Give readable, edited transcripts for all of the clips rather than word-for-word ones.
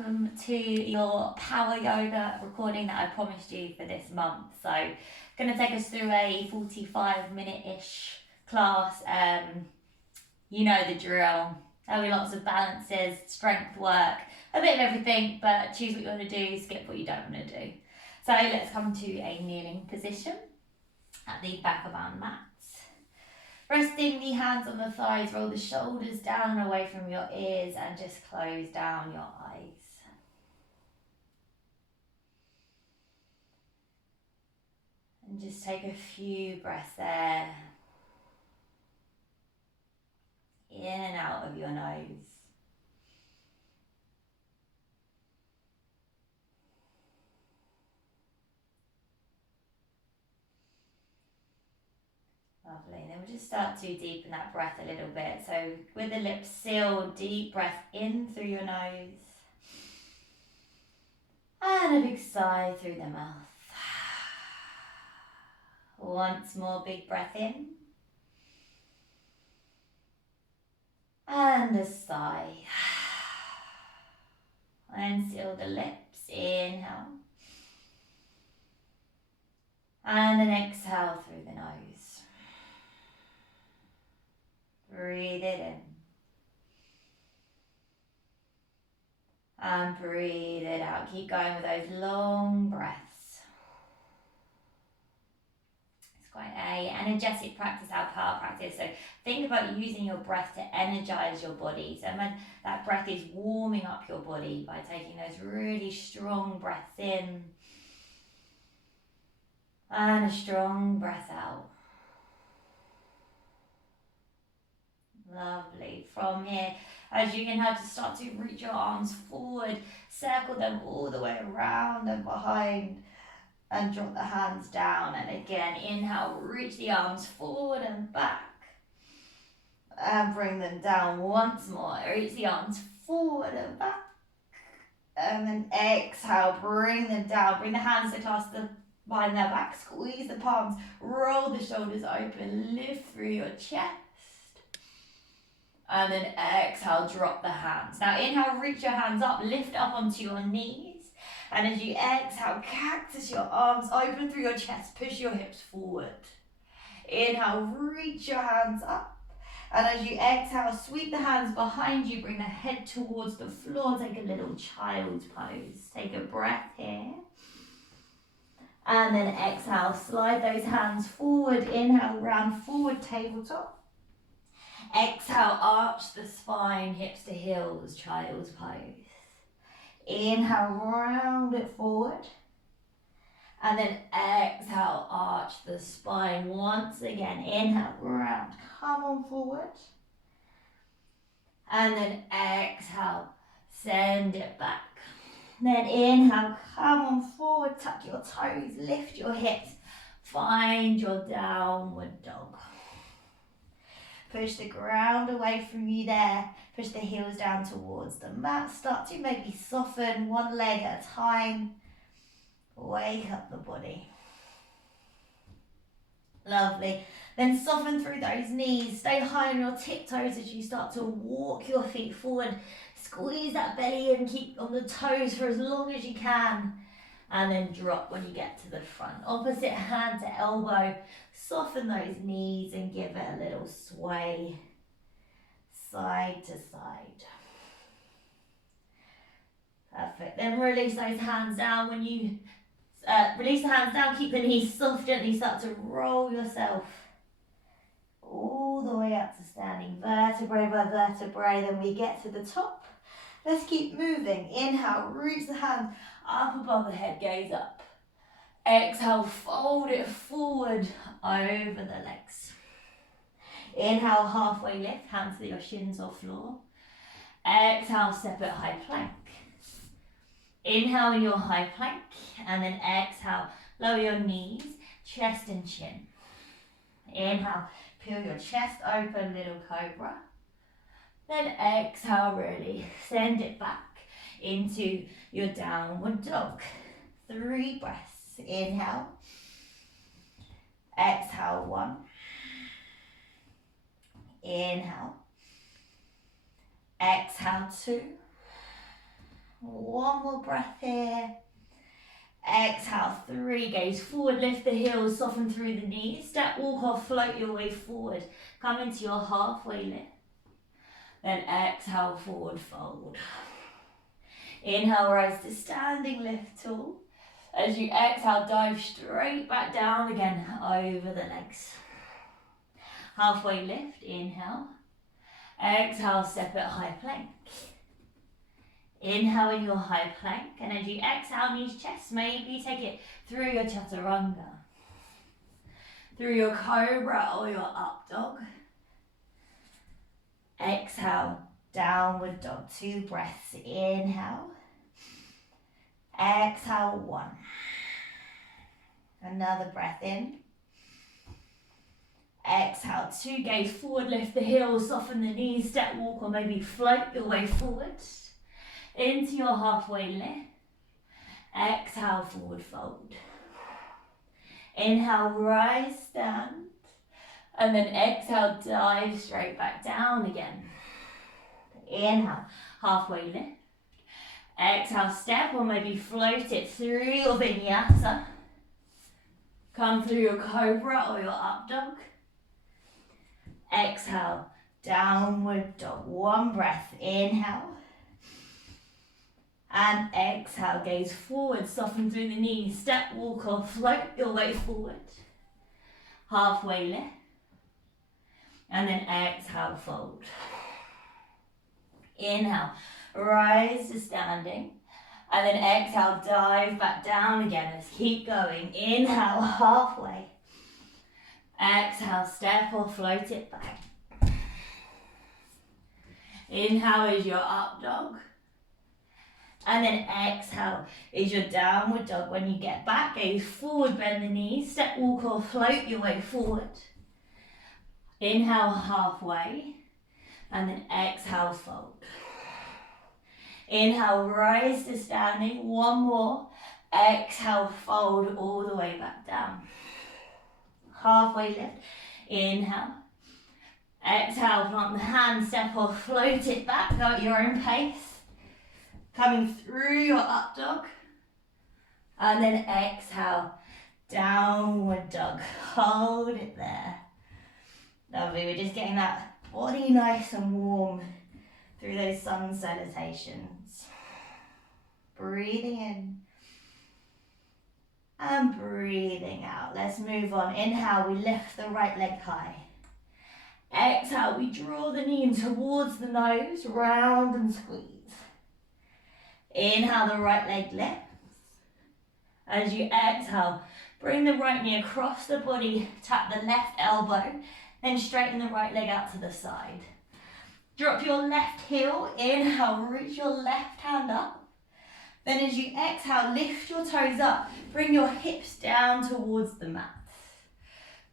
welcome to your power yoga recording that I promised you for this month. So, going to take us through a 45-minute-ish class. You know the drill. There'll be lots of balances, strength work, a bit of everything, but choose what you want to do, skip what you don't want to do. So let's come to a kneeling position at the back of our mat. Resting the hands on the thighs, roll the shoulders down and away from your ears and just close down your eyes. And just take a few breaths there. In and out of your nose. Lovely. Then we'll just start to deepen that breath a little bit. So with the lips sealed, deep breath in through your nose. And a big sigh through the mouth. Once more, big breath in. And a sigh. And seal the lips. Inhale. And then exhale through the nose. Breathe it in. And breathe it out. Keep going with those long breaths. It's quite an energetic practice, our power practice. So think about using your breath to energize your body. So when that breath is warming up your body by taking those really strong breaths in. And a strong breath out. Lovely. From here, as you inhale, to start to reach your arms forward, circle them all the way around and behind, and drop the hands down. And again, inhale, reach the arms forward and back, and bring them down once more. Reach the arms forward and back, and then exhale, bring them down. Bring the hands to clasp behind their back, squeeze the palms, roll the shoulders open, lift through your chest. And then exhale, drop the hands. Now inhale, reach your hands up, lift up onto your knees. And as you exhale, cactus your arms open through your chest, push your hips forward. Inhale, reach your hands up. And as you exhale, sweep the hands behind you, bring the head towards the floor, take a little child's pose. Take a breath here. And then exhale, slide those hands forward. Inhale, round forward, tabletop. Exhale, arch the spine, hips to heels, child's pose. Inhale, round it forward. And then exhale, arch the spine once again. Inhale, round, come on forward. And then exhale, send it back. Then inhale, come on forward, tuck your toes, lift your hips. Find your downward dog. Push the ground away from you there. Push the heels down towards the mat. Start to maybe soften one leg at a time. Wake up the body. Lovely. Then soften through those knees. Stay high on your tiptoes as you start to walk your feet forward. Squeeze that belly in. Keep on the toes for as long as you can. And then drop when you get to the front. Opposite hand to elbow. Soften those knees and give it a little sway. Side to side. Perfect. Then release those hands down. When you release the hands down, keep the knees soft. Gently start to roll yourself all the way up to standing vertebrae by vertebrae. Then we get to the top. Let's keep moving. Inhale, reach the hands up above the head, gaze up. Exhale, fold it forward over the legs. Inhale, halfway lift, hands to your shins or floor. Exhale, step it high plank. Inhale in your high plank, and then exhale, lower your knees, chest and chin. Inhale, peel your chest open, little cobra. Then exhale, really send it back into your downward dog. 3 breaths. Inhale. Exhale, 1. Inhale. Exhale, 2. One more breath here. Exhale, 3, gaze forward, lift the heels, soften through the knees, step, walk or float your way forward. Come into your halfway lift. Then exhale, forward fold. Inhale, rise to standing lift tall. As you exhale, dive straight back down again over the legs. Halfway lift, inhale. Exhale, step it high plank. Inhale in your high plank, and as you exhale, knees, chest, maybe take it through your chaturanga, through your cobra or your up dog. Exhale, downward dog, 2 breaths, inhale. Exhale, 1. Another breath in. Exhale, 2, gaze forward, lift the heels, soften the knees, step, walk or maybe float your way forward. Into your halfway lift. Exhale, forward fold. Inhale, rise, stand. And then exhale, dive straight back down again. Inhale, halfway lift. Exhale, step or maybe float it through your vinyasa. Come through your cobra or your up dog. Exhale, downward dog. 1 breath, inhale. And exhale, gaze forward, soften through the knees, step, walk or float your way forward. Halfway lift. And then exhale, fold. Inhale, rise to standing. And then exhale, dive back down again. Let's keep going. Inhale, halfway. Exhale, step or float it back. Inhale is your up dog. And then exhale is your downward dog. When you get back, gaze forward, bend the knees, step, walk or float your way forward. Inhale, halfway. And then exhale, fold. Inhale, rise to standing. 1 more. Exhale, fold all the way back down. Halfway lift. Inhale. Exhale, plant the hand, step or float it back. Go at your own pace. Coming through your up dog. And then exhale, downward dog. Hold it there. Lovely, we're just getting that body nice and warm through those sun salutations. Breathing in and breathing out. Let's move on. Inhale, we lift the right leg high. Exhale, we draw the knee in towards the nose, round and squeeze. Inhale, the right leg lifts. As you exhale, bring the right knee across the body, tap the left elbow, then straighten the right leg out to the side. Drop your left heel, inhale, reach your left hand up. Then as you exhale, lift your toes up, bring your hips down towards the mat.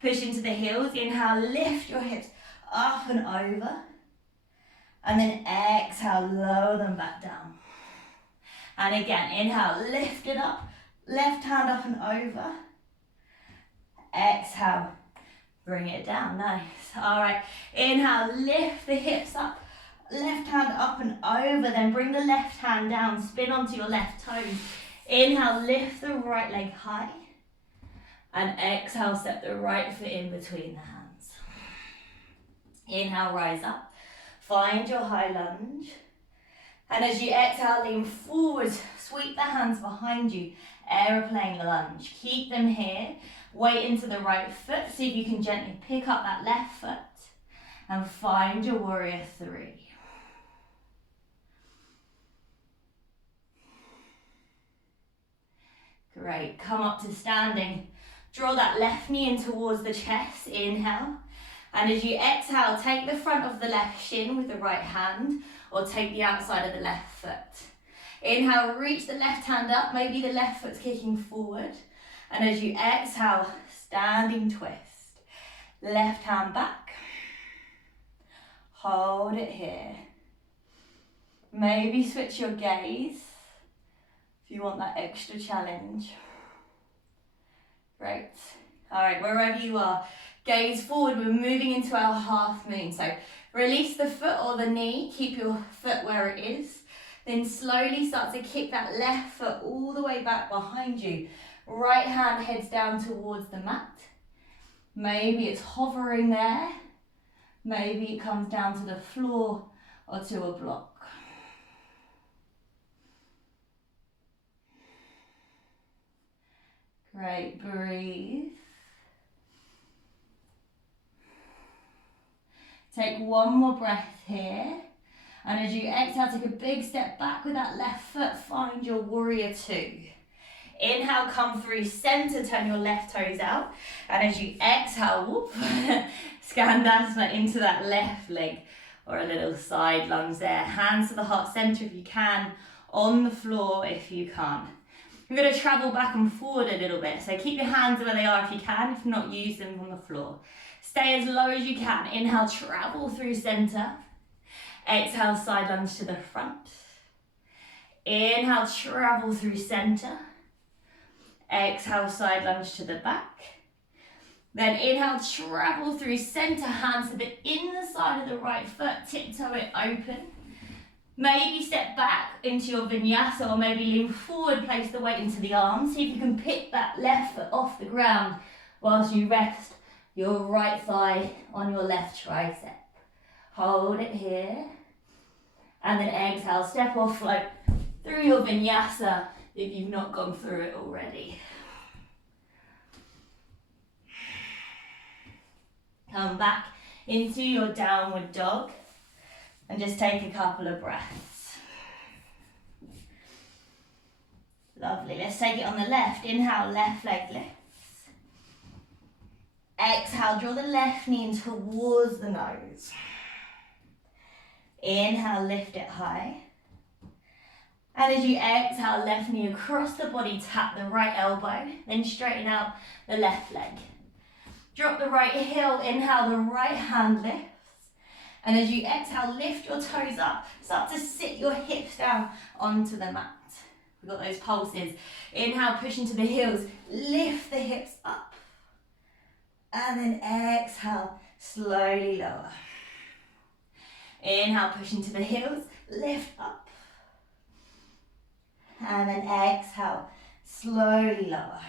Push into the heels, inhale, lift your hips up and over. And then exhale, lower them back down. And again, inhale, lift it up, left hand up and over. Exhale, bring it down, nice. All right, inhale, lift the hips up, left hand up and over, then bring the left hand down, spin onto your left toes. Inhale, lift the right leg high. And exhale, step the right foot in between the hands. Inhale, rise up, find your high lunge. And as you exhale, lean forward, sweep the hands behind you, aeroplane lunge. Keep them here, weight into the right foot, see if you can gently pick up that left foot and find your warrior 3. Great, come up to standing. Draw that left knee in towards the chest, inhale. And as you exhale, take the front of the left shin with the right hand, or take the outside of the left foot. Inhale, reach the left hand up, maybe the left foot's kicking forward. And as you exhale, standing twist. Left hand back. Hold it here. Maybe switch your gaze if you want that extra challenge. Great. All right, wherever you are, gaze forward. We're moving into our half moon. So release the foot or the knee. Keep your foot where it is. Then slowly start to kick that left foot all the way back behind you. Right hand heads down towards the mat. Maybe it's hovering there. Maybe it comes down to the floor or to a block. Great, breathe. Take one more breath here. And as you exhale, take a big step back with that left foot. Find your warrior two. Inhale, come through center, turn your left toes out. And as you exhale, whoop, Skandasana into that left leg or a little side lunge there. Hands to the heart center if you can, on the floor if you can't. We're going to travel back and forward a little bit. So keep your hands where they are if you can. If not, use them on the floor. Stay as low as you can. Inhale, travel through center. Exhale, side lunge to the front. Inhale, travel through center. Exhale, side lunge to the back. Then inhale, travel through center, hands to the inner side of the right foot, tiptoe it open. Maybe step back into your vinyasa or maybe lean forward, place the weight into the arms. See if you can pick that left foot off the ground whilst you rest your right thigh on your left tricep. Hold it here. And then exhale, step or float through your vinyasa if you've not gone through it already. Come back into your downward dog and just take a couple of breaths. Lovely, let's take it on the left. Inhale, left leg lifts. Exhale, draw the left knee in towards the nose. Inhale, lift it high. And as you exhale, left knee across the body, tap the right elbow, then straighten out the left leg. Drop the right heel, inhale, the right hand lifts. And as you exhale, lift your toes up. Start to sit your hips down onto the mat. We've got those pulses. Inhale, push into the heels, lift the hips up. And then exhale, slowly lower. Inhale, push into the heels, lift up. And then exhale, slowly lower.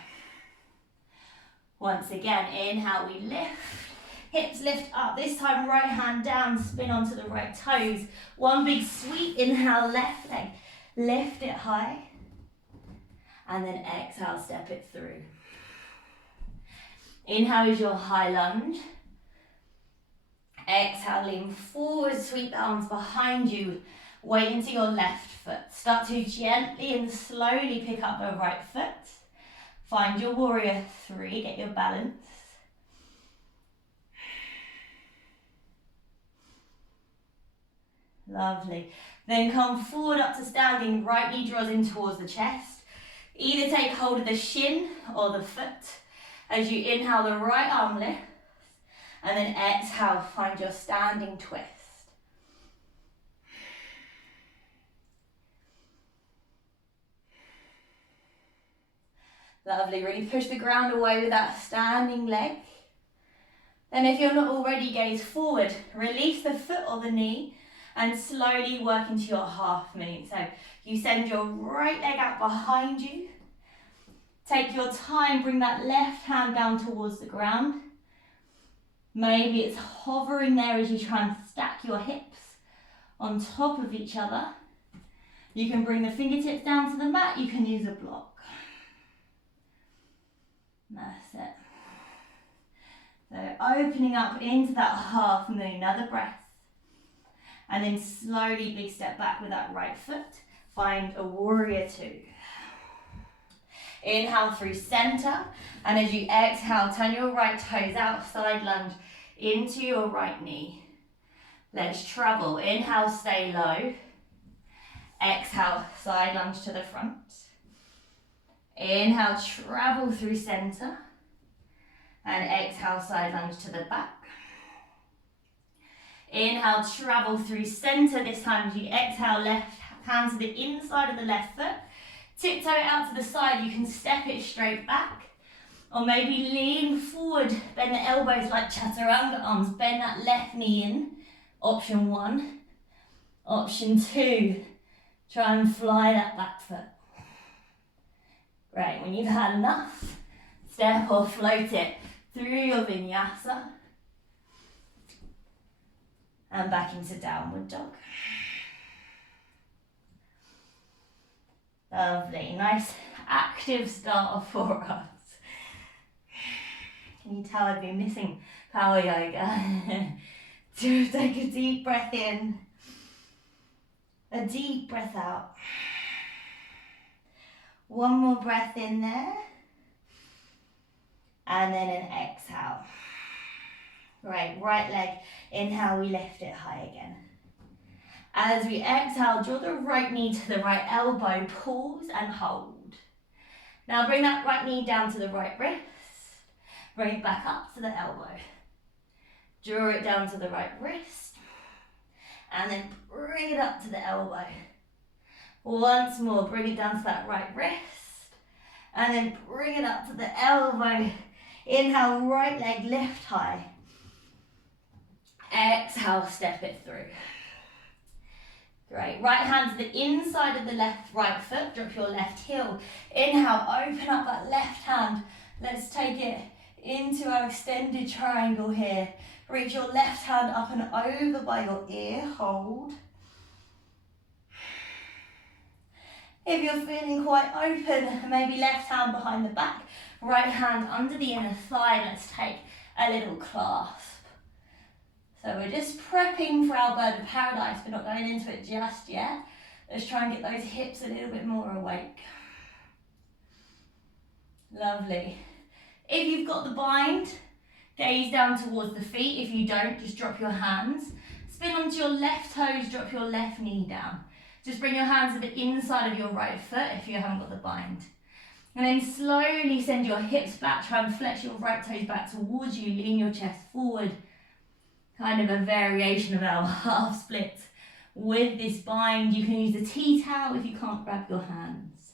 Once again, inhale, we lift, hips lift up. This time, right hand down, spin onto the right toes. One big sweep, inhale, left leg, lift it high. And then exhale, step it through. Inhale is your high lunge. Exhale, lean forward, sweep the arms behind you. Weight into your left foot. Start to gently and slowly pick up the right foot. Find your warrior three, get your balance. Lovely. Then come forward up to standing, right knee draws in towards the chest. Either take hold of the shin or the foot. As you inhale, the right arm lifts. And then exhale, find your standing twist. Lovely, really push the ground away with that standing leg. Then if you're not already, gaze forward. Release the foot or the knee and slowly work into your half moon. So you send your right leg out behind you. Take your time, bring that left hand down towards the ground. Maybe it's hovering there as you try and stack your hips on top of each other. You can bring the fingertips down to the mat, you can use a block. That's it. So opening up into that half moon, another breath. And then slowly big step back with that right foot. Find a warrior two. Inhale through center. And as you exhale, turn your right toes out, side lunge into your right knee. Let's travel. Inhale, stay low. Exhale, side lunge to the front. Inhale, travel through center. And exhale, side lunge to the back. Inhale, travel through center. This time as you exhale, left hand to the inside of the left foot. Tiptoe it out to the side. You can step it straight back. Or maybe lean forward, bend the elbows like chaturanga arms. Bend that left knee in. Option one. Option two. Try and fly that back foot. Great, when you've had enough, step or float it through your vinyasa and back into downward dog. Lovely, nice active start for us. Can you tell I've been missing power yoga? Take a deep breath in, a deep breath out. One more breath in there, and then an exhale. Right, right leg, inhale, we lift it high again. As we exhale, draw the right knee to the right elbow, pause and hold. Now bring that right knee down to the right wrist, bring it back up to the elbow. Draw it down to the right wrist, and then bring it up to the elbow. Once more, bring it down to that right wrist, and then bring it up to the elbow. Inhale, right leg lift high. Exhale, step it through. Great, right hand to the inside of the right foot, drop your left heel. Inhale, open up that left hand. Let's take it into our extended triangle here. Reach your left hand up and over by your ear, hold. If you're feeling quite open, maybe left hand behind the back, right hand under the inner thigh. Let's take a little clasp. So we're just prepping for our bird of paradise. We're not going into it just yet. Let's try and get those hips a little bit more awake. Lovely. If you've got the bind, gaze down towards the feet. If you don't, just drop your hands. Spin onto your left toes, drop your left knee down. Just bring your hands to the inside of your right foot if you haven't got the bind. And then slowly send your hips back. Try and flex your right toes back towards you. Lean your chest forward. Kind of a variation of our half split. With this bind, you can use the tea towel if you can't grab your hands.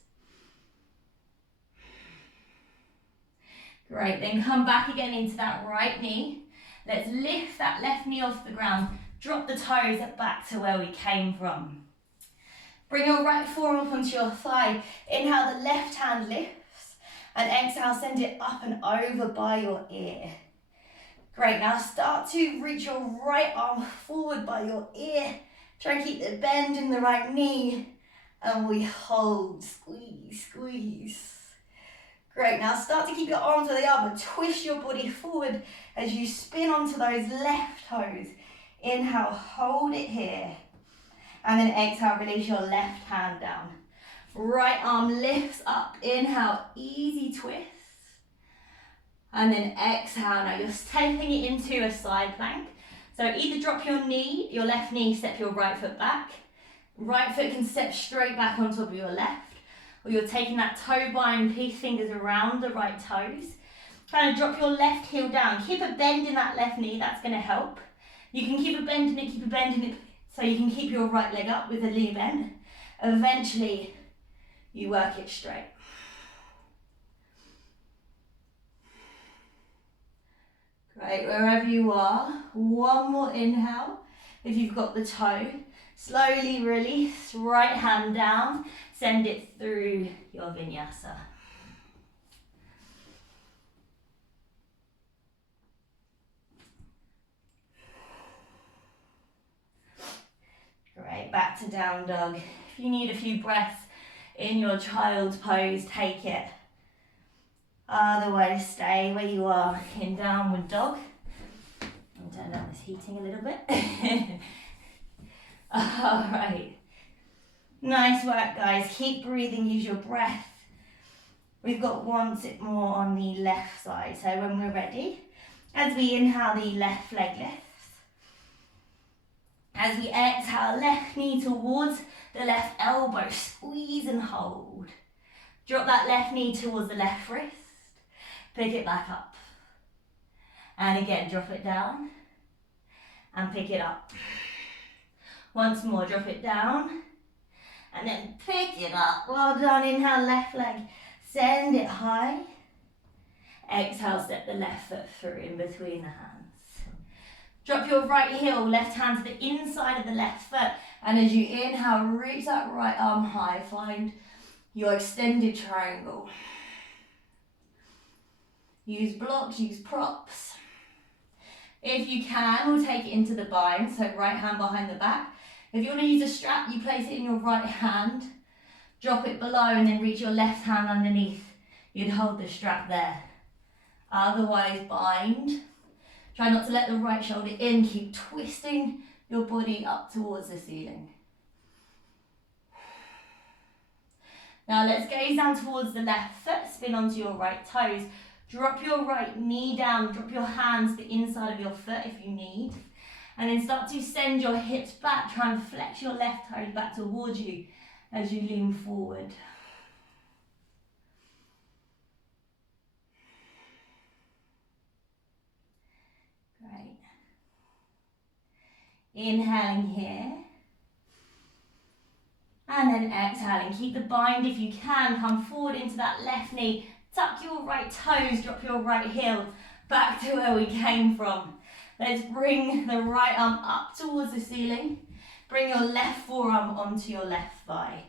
Great, then come back again into that right knee. Let's lift that left knee off the ground. Drop the toes back to where we came from. Bring your right forearm up onto your thigh. Inhale, the left hand lifts. And exhale, send it up and over by your ear. Great, now start to reach your right arm forward by your ear. Try and keep the bend in the right knee. And we hold, squeeze, squeeze. Great, now start to keep your arms where they are, but twist your body forward as you spin onto those left toes. Inhale, hold it here. And then exhale, release your left hand down. Right arm lifts up, inhale, easy twist. And then exhale, now you're stepping it into a side plank. So either drop your knee, your left knee, step your right foot back. Right foot can step straight back on top of your left. Or you're taking that toe bind, fingers around the right toes. Kind of drop your left heel down. Keep a bend in that left knee, that's gonna help. You can keep a bend in it, keep a bend in it, so you can keep your right leg up with a knee bend. Eventually, you work it straight. Great, wherever you are, one more inhale. If you've got the toe, slowly release, right hand down, send it through your vinyasa. Great, back to down dog. If you need a few breaths in your child's pose, take it. Otherwise, stay where you are in downward dog. I'll turn down this heating a little bit. All right. Nice work, guys. Keep breathing, use your breath. We've got one sit more on the left side. So when we're ready, as we inhale, the left leg lifts. As we exhale, left knee towards the left elbow. Squeeze and hold. Drop that left knee towards the left wrist. Pick it back up. And again, drop it down. And pick it up. Once more, drop it down. And then pick it up. Well done. Inhale, left leg. Send it high. Exhale, step the left foot through in between the hands. Drop your right heel, left hand to the inside of the left foot. And as you inhale, reach that right arm high. Find your extended triangle. Use blocks, use props. If you can, we'll take it into the bind, so right hand behind the back. If you want to use a strap, you place it in your right hand, drop it below and then reach your left hand underneath. You'd hold the strap there. Otherwise, bind. Try not to let the right shoulder in, keep twisting your body up towards the ceiling. Now let's gaze down towards the left foot, spin onto your right toes. Drop your right knee down, drop your hands to the inside of your foot if you need. And then start to send your hips back, try and flex your left toes back towards you as you lean forward. Great. Inhaling here. And then exhaling. Keep the bind if you can. Come forward into that left knee. Tuck your right toes, drop your right heel back to where we came from. Let's bring the right arm up towards the ceiling. Bring your left forearm onto your left thigh.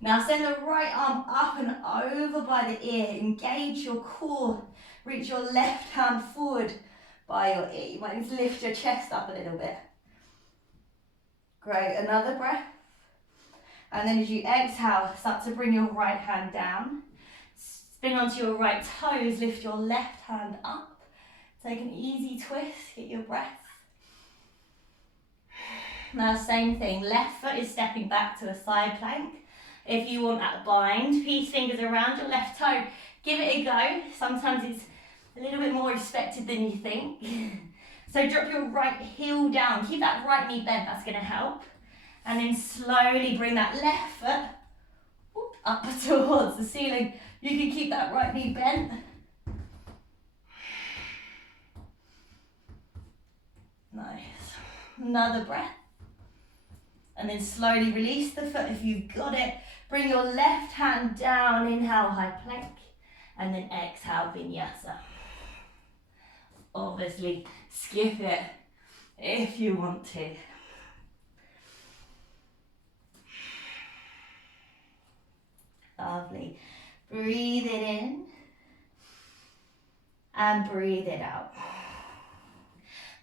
Now send the right arm up and over by the ear. Engage your core. Reach your left hand forward by your ear. You might need to lift your chest up a little bit. Great, another breath. And then as you exhale, start to bring your right hand down. Spin onto your right toes, lift your left hand up. Take an easy twist, get your breath. Now same thing, left foot is stepping back to a side plank. If you want that bind, peace fingers around your left toe. Give it a go. Sometimes it's a little bit more expected than you think. So drop your right heel down. Keep that right knee bent, that's gonna help. And then slowly bring that left foot up towards the ceiling. You can keep that right knee bent. Nice. Another breath. And then slowly release the foot if you've got it. Bring your left hand down, inhale, high plank. And then exhale, vinyasa. Obviously, skip it if you want to. Lovely. Breathe it in and breathe it out.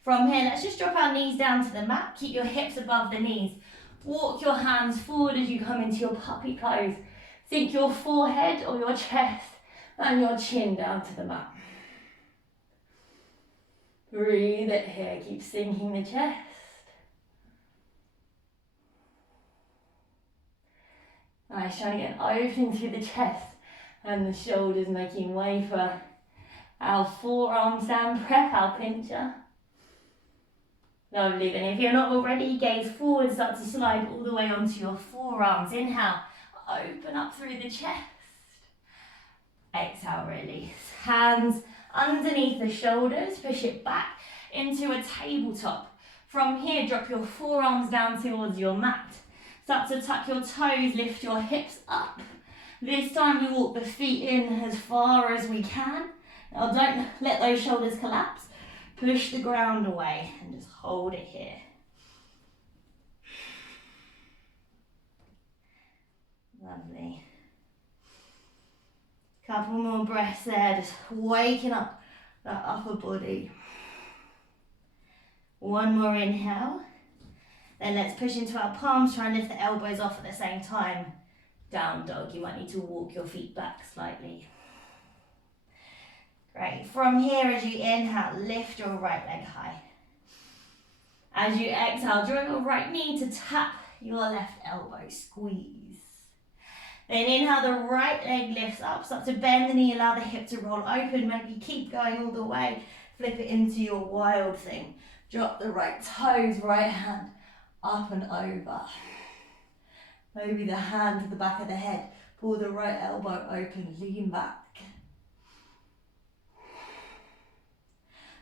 From here, let's just drop our knees down to the mat. Keep your hips above the knees. Walk your hands forward as you come into your puppy pose. Sink your forehead or your chest and your chin down to the mat. Breathe it here. Keep sinking the chest. Nice, trying to get an opening through the chest and the shoulders, making way for our forearms down breath, our pincher. Lovely, then if you're not already, gaze forward, start to slide all the way onto your forearms. Inhale, open up through the chest. Exhale, release. Hands underneath the shoulders, push it back into a tabletop. From here, drop your forearms down towards your mat. Start to tuck your toes, lift your hips up. This time we walk the feet in as far as we can. Now don't let those shoulders collapse. Push the ground away and just hold it here. Lovely. Couple more breaths there, just waking up that upper body. One more inhale. Then let's push into our palms, try and lift the elbows off at the same time. Down dog, you might need to walk your feet back slightly. Great, from here as you inhale, lift your right leg high. As you exhale, draw your right knee to tap your left elbow, squeeze. Then inhale, the right leg lifts up, start to bend the knee, allow the hip to roll open, maybe keep going all the way, flip it into your wild thing. Drop the right toes, right hand up and over. Maybe the hand to the back of the head, pull the right elbow open, lean back.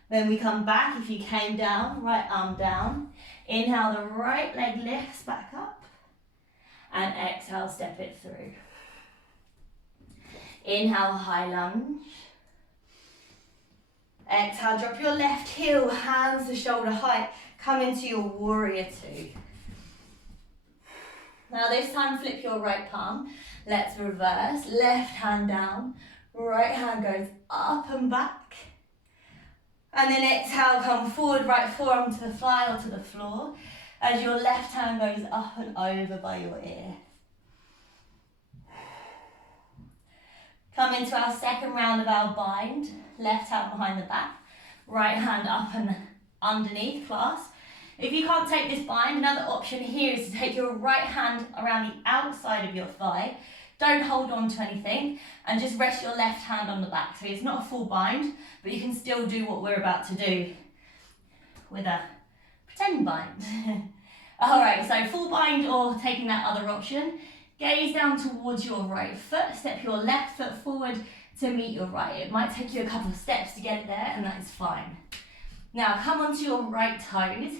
Then we come back, if you came down, right arm down. Inhale, the right leg lifts back up. And exhale, step it through. Inhale, high lunge. Exhale, drop your left heel, hands to shoulder height. Come into your warrior two. Now this time flip your right palm. Let's reverse. Left hand down. Right hand goes up and back. And then exhale, come forward, right forearm to the thigh or to the floor. As your left hand goes up and over by your ear. Come into our second round of our bind. Left hand behind the back. Right hand up and underneath, clasp. If you can't take this bind, another option here is to take your right hand around the outside of your thigh. Don't hold on to anything and just rest your left hand on the back. So it's not a full bind, but you can still do what we're about to do with a pretend bind. All right, so full bind or taking that other option. Gaze down towards your right foot. Step your left foot forward to meet your right. It might take you a couple of steps to get there, and that is fine. Now come onto your right toes.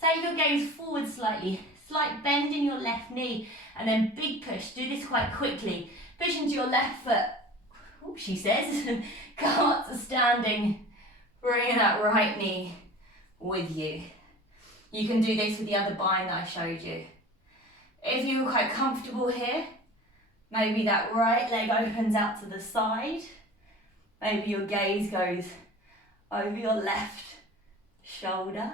Take your gaze forward slightly. Slight bend in your left knee, and then big push. Do this quite quickly. Push into your left foot. Ooh, she says. Come up to standing. Bring that right knee with you. You can do this with the other bind that I showed you. If you're quite comfortable here, maybe that right leg opens out to the side. Maybe your gaze goes over your left shoulder.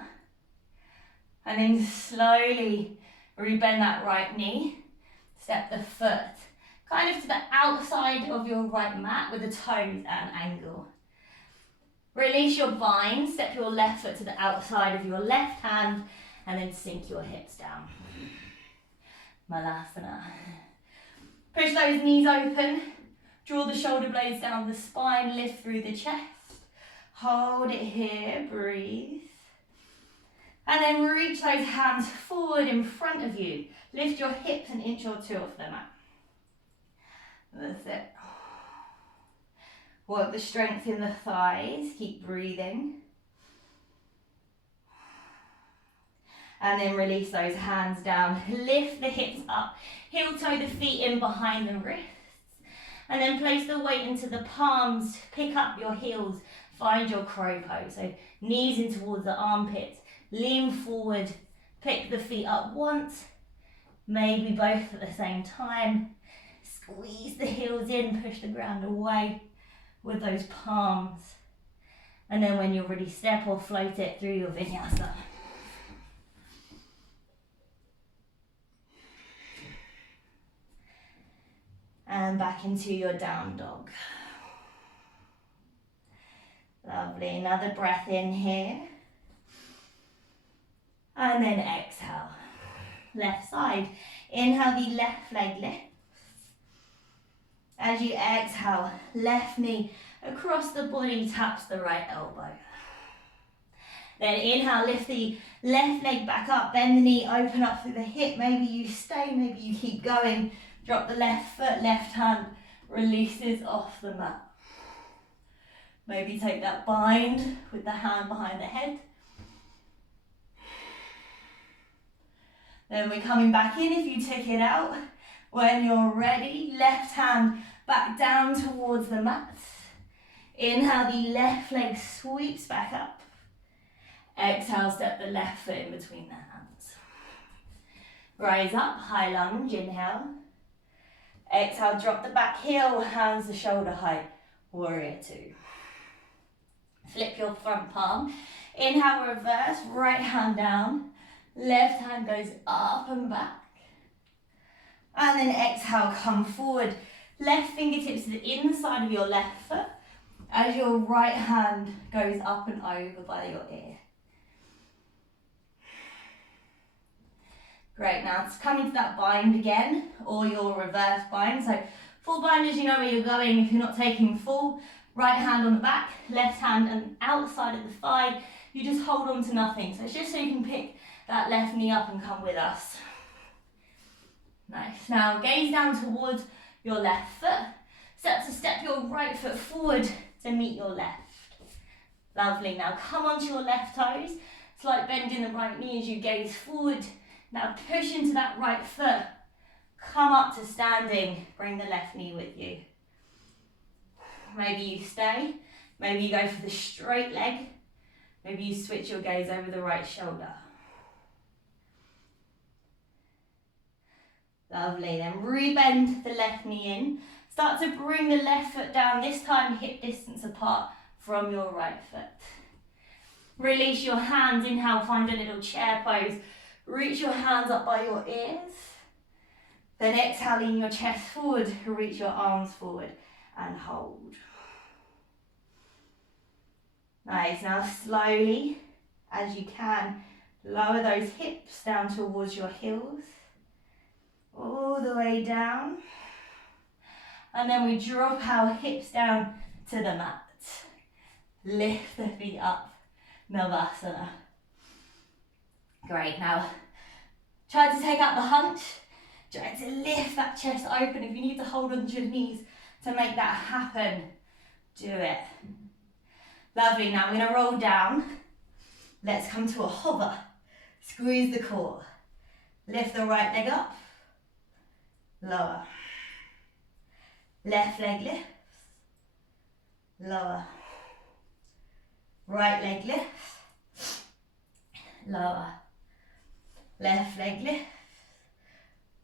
And then slowly rebend that right knee. Step the foot kind of to the outside of your right mat with the toes at an angle. Release your bind, step your left foot to the outside of your left hand, and then sink your hips down. Malasana. Push those knees open, draw the shoulder blades down the spine, lift through the chest. Hold it here, breathe. And then reach those hands forward in front of you. Lift your hips an inch or two off the mat. That's it. Work the strength in the thighs, keep breathing. And then release those hands down. Lift the hips up. Heel toe the feet in behind the wrists. And then place the weight into the palms. Pick up your heels. Find your crow pose. So knees in towards the armpits. Lean forward. Pick the feet up once. Maybe both at the same time. Squeeze the heels in. Push the ground away with those palms. And then when you're ready, step or float it through your vinyasa. And back into your down dog. Lovely, another breath in here. And then exhale. Left side. Inhale, the left leg lifts. As you exhale, left knee across the body taps the right elbow. Then inhale, lift the left leg back up, bend the knee, open up through the hip. Maybe you stay, maybe you keep going. Drop the left foot, left hand releases off the mat. Maybe take that bind with the hand behind the head. Then we're coming back in if you took it out. When you're ready, left hand back down towards the mat. Inhale, the left leg sweeps back up. Exhale, step the left foot in between the hands. Rise up, high lunge, inhale. Exhale, drop the back heel, hands to shoulder height, warrior two. Flip your front palm. Inhale, reverse, right hand down. Left hand goes up and back. And then exhale, come forward. Left fingertips to the inside of your left foot as your right hand goes up and over by your ear. Great, now it's coming to that bind again, or your reverse bind. So full bind as you know where you're going. If you're not taking full, right hand on the back, left hand on the outside of the thigh. You just hold on to nothing. So it's just so you can pick that left knee up and come with us. Nice. Now gaze down towards your left foot. Step your right foot forward to meet your left. Lovely. Now come onto your left toes. Slight bend in the right knee as you gaze forward. Now push into that right foot. Come up to standing. Bring the left knee with you. Maybe you stay. Maybe you go for the straight leg. Maybe you switch your gaze over the right shoulder. Lovely, then rebend the left knee in. Start to bring the left foot down, this time hip distance apart from your right foot. Release your hands, inhale, find a little chair pose. Reach your hands up by your ears. Then exhale, lean your chest forward, reach your arms forward and hold. Nice, now slowly, as you can, lower those hips down towards your heels. All the way down. And then we drop our hips down to the mat. Lift the feet up, Navasana. Great, now try to take out the hunch. Try to lift that chest open. If you need to hold onto your knees to make that happen, do it. Lovely, now we're gonna roll down. Let's come to a hover. Squeeze the core. Lift the right leg up. Lower. Left leg lifts. Lower. Right leg lifts. Lower. Left leg lifts.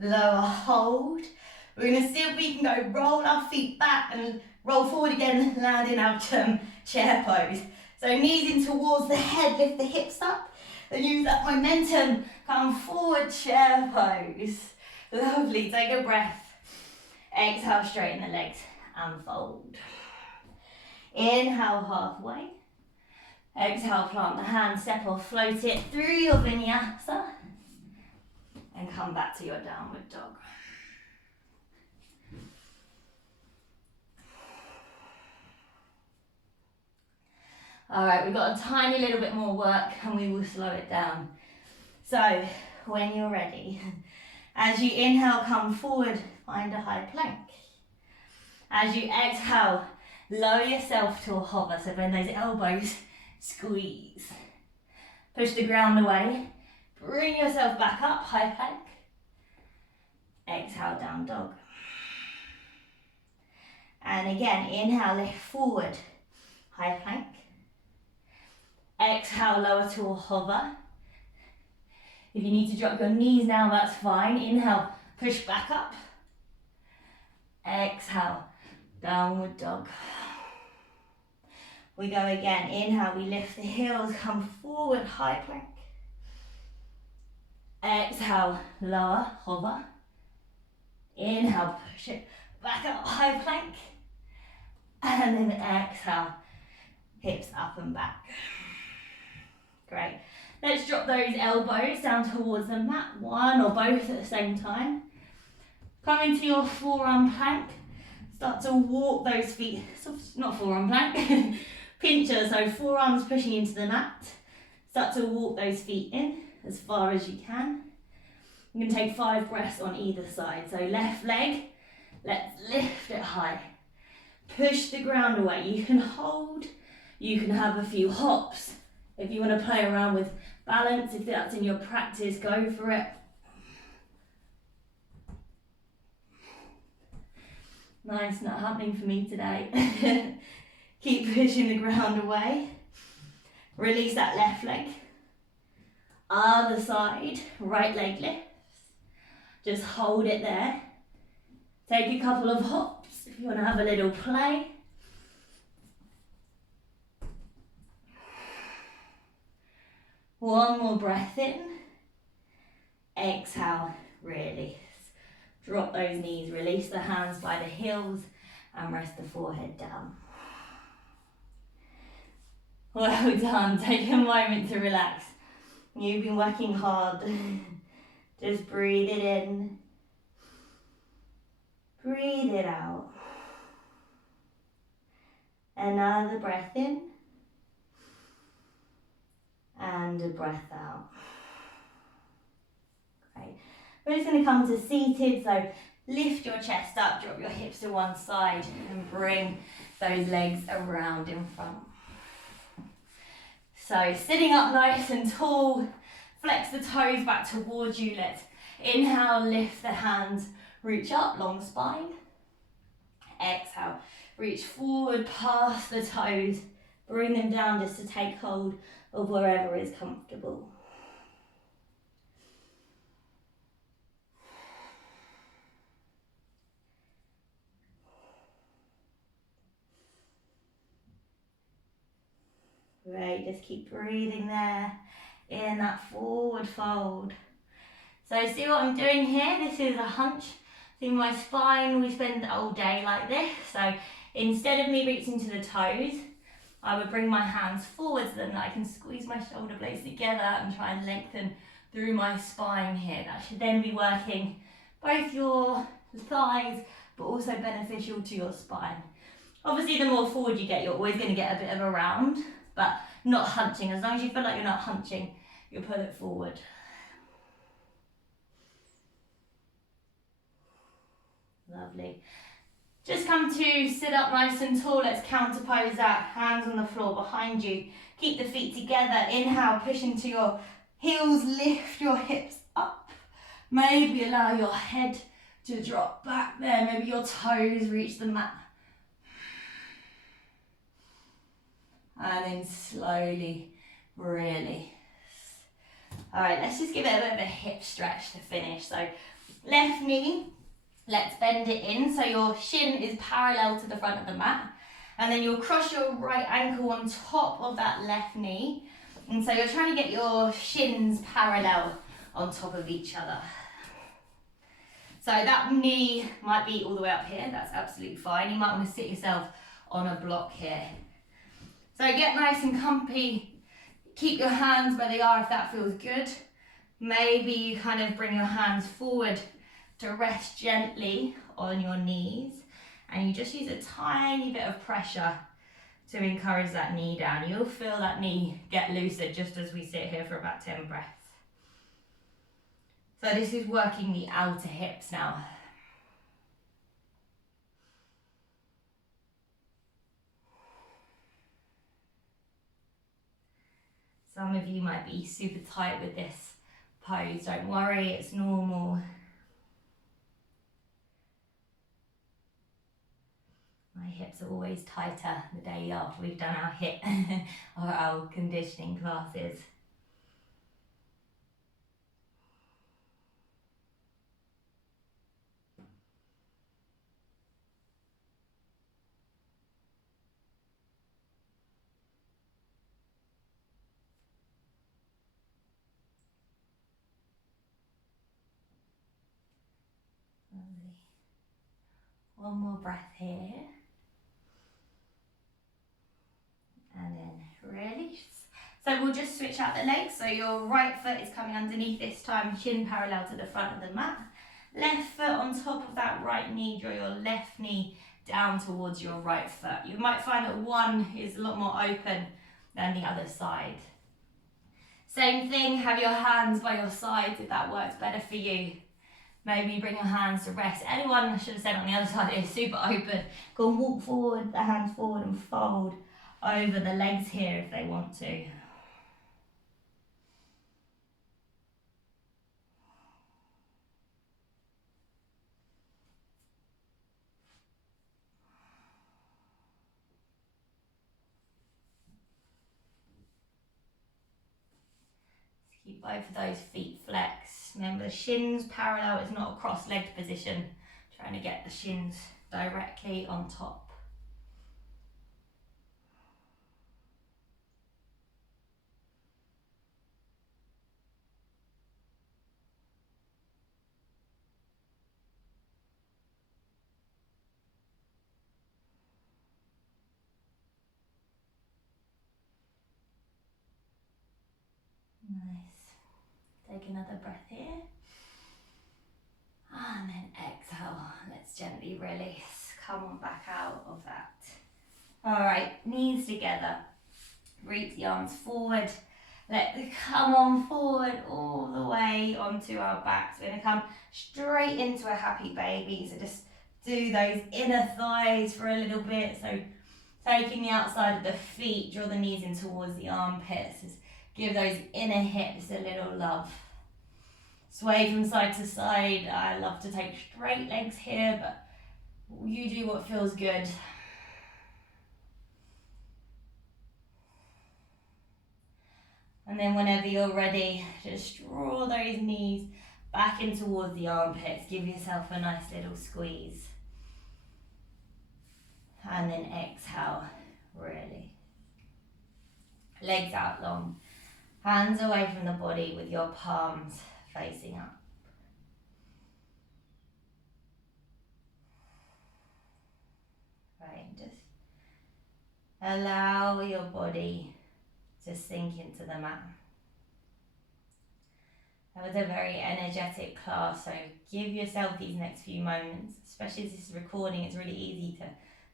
Lower, hold. We're going to see if we can go roll our feet back and roll forward again, land in our chair pose. So knees in towards the head, lift the hips up, and use that momentum, come forward, chair pose. Lovely, take a breath. Exhale, straighten the legs and fold. Inhale, halfway. Exhale, plant the hands, step or float it through your vinyasa. And come back to your downward dog. All right, we've got a tiny little bit more work and we will slow it down. So, when you're ready, as you inhale, come forward, find a high plank. As you exhale, lower yourself to a hover, so bend those elbows, squeeze. Push the ground away. Bring yourself back up, high plank. Exhale, down dog. And again, inhale, lift forward, high plank. Exhale, lower to a hover. If you need to drop your knees now, that's fine. Inhale, push back up. Exhale, downward dog. We go again. Inhale, we lift the heels, come forward, high plank. Exhale, lower, hover. Inhale, push it back up, high plank. And then exhale, hips up and back. Great. Let's drop those elbows down towards the mat, one or both at the same time. Come into your forearm plank. Start to walk those feet, not forearm plank, pincher, so forearms pushing into the mat. Start to walk those feet in as far as you can. You can take 5 breaths on either side. So left leg, let's lift it high. Push the ground away. You can hold, you can have a few hops. If you want to play around with balance, if that's in your practice, go for it. Nice, not happening for me today. Keep pushing the ground away. Release that left leg. Other side, right leg lifts. Just hold it there. Take a couple of hops if you want to have a little play. One more breath in. Exhale, release. Drop those knees, release the hands by the heels and rest the forehead down. Well done. Take a moment to relax. You've been working hard. Just breathe it in. Breathe it out. Another breath in. And a breath out. Great. We're just going to come to seated, so lift your chest up, drop your hips to one side and bring those legs around in front. So sitting up nice and tall, flex the toes back towards you. Let's inhale, lift the hands, reach up, long spine. Exhale, reach forward past the toes, bring them down just to take hold of wherever is comfortable. Great, just keep breathing there in that forward fold. So see what I'm doing here? This is a hunch through my spine. We spend all day like this. So instead of me reaching to the toes, I would bring my hands forwards so that I can squeeze my shoulder blades together and try and lengthen through my spine here. That should then be working both your thighs, but also beneficial to your spine. Obviously, the more forward you get, you're always going to get a bit of a round, but not hunching. As long as you feel like you're not hunching, you'll pull it forward. Lovely. Just come to sit up nice and tall. Let's counterpose that. Hands on the floor behind you. Keep the feet together. Inhale, push into your heels. Lift your hips up. Maybe allow your head to drop back there. Maybe your toes reach the mat. And then slowly release. All right, let's just give it a bit of a hip stretch to finish. So left knee, let's bend it in so your shin is parallel to the front of the mat. And then you'll cross your right ankle on top of that left knee. And so you're trying to get your shins parallel on top of each other. So that knee might be all the way up here. That's absolutely fine. You might want to sit yourself on a block here. So get nice and comfy. Keep your hands where they are if that feels good. Maybe you kind of bring your hands forward to rest gently on your knees. And you just use a tiny bit of pressure to encourage that knee down. You'll feel that knee get looser just as we sit here for about 10 breaths. So this is working the outer hips now. Some of you might be super tight with this pose. Don't worry, it's normal. My hips are always tighter the day after we've done our HIIT or our conditioning classes. Lovely. One more breath here. And then release. So we'll just switch out the legs. So your right foot is coming underneath this time, shin parallel to the front of the mat. Left foot on top of that right knee, draw your left knee down towards your right foot. You might find that one is a lot more open than the other side. Same thing, have your hands by your sides if that works better for you. Maybe bring your hands to rest. Anyone, I should have said on the other side, is super open. Go and walk forward, the hands forward and fold over the legs here if they want to. Keep both of those feet flexed. Remember, the shins parallel is not a cross-legged position. Trying to get the shins directly on top. Nice. Take another breath here. And then exhale. Let's gently release. Come on back out of that. All right, knees together. Reach the arms forward. Let them come on forward all the way onto our backs. We're going to come straight into a happy baby. So just do those inner thighs for a little bit. So taking the outside of the feet, draw the knees in towards the armpits. Just give those inner hips a little love. Sway from side to side. I love to take straight legs here, but you do what feels good. And then whenever you're ready, just draw those knees back in towards the armpits. Give yourself a nice little squeeze. And then exhale, really. Legs out long. Hands away from the body with your palms facing up. Right, just allow your body to sink into the mat. That was a very energetic class, so give yourself these next few moments, especially as this is recording. It's really easy to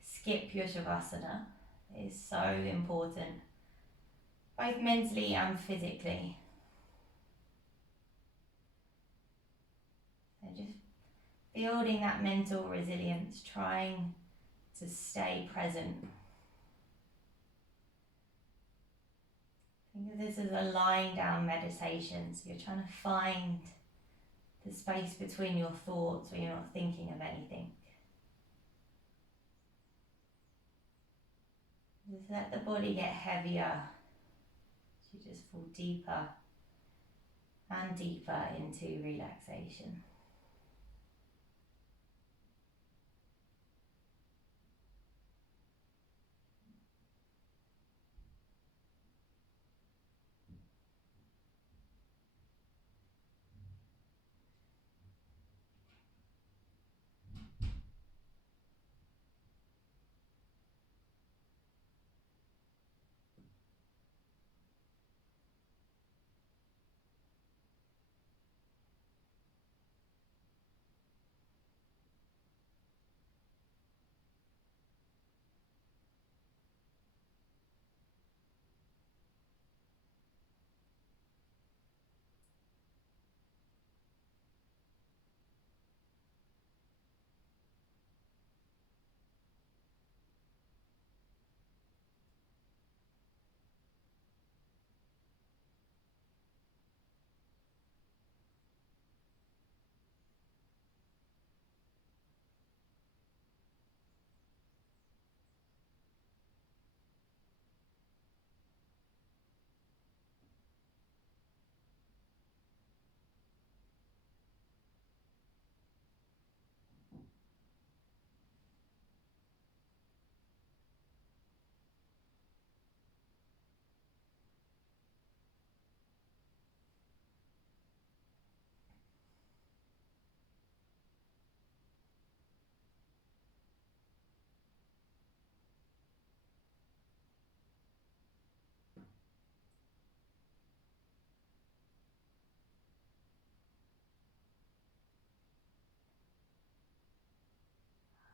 skip your Shavasana. It is so important, both mentally and physically. So just building that mental resilience, trying to stay present. Think of this as a lying down meditation, so you're trying to find the space between your thoughts when you're not thinking of anything. Just let the body get heavier, so you just fall deeper and deeper into relaxation.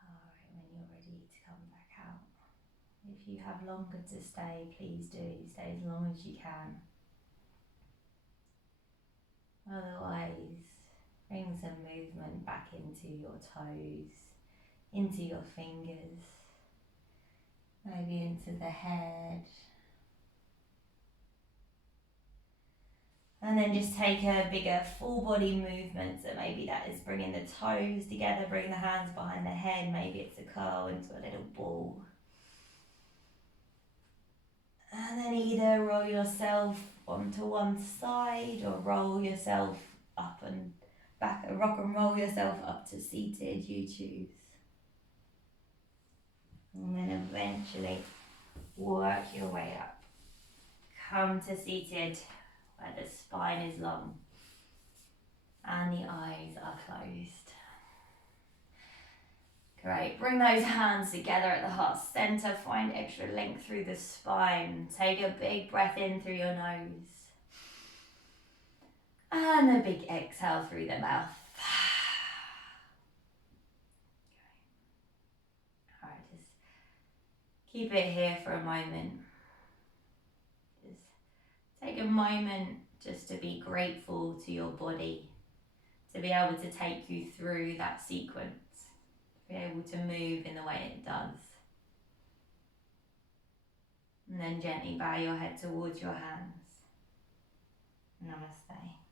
Alright, when you're ready to come back out. If you have longer to stay, please do. Stay as long as you can. Otherwise, bring some movement back into your toes, into your fingers, maybe into the head. And then just take a bigger full body movement. So maybe that is bringing the toes together, bring the hands behind the head. Maybe it's a curl into a little ball. And then either roll yourself onto one side or roll yourself up and back, rock and roll yourself up to seated, you choose. And then eventually work your way up. Come to seated where the spine is long and the eyes are closed. Great, bring those hands together at the heart center, find extra length through the spine. Take a big breath in through your nose. And a big exhale through the mouth. Alright, just keep it here for a moment. Just take a moment just to be grateful to your body, to be able to take you through that sequence. Be able to move in the way it does. And then gently bow your head towards your hands. Namaste.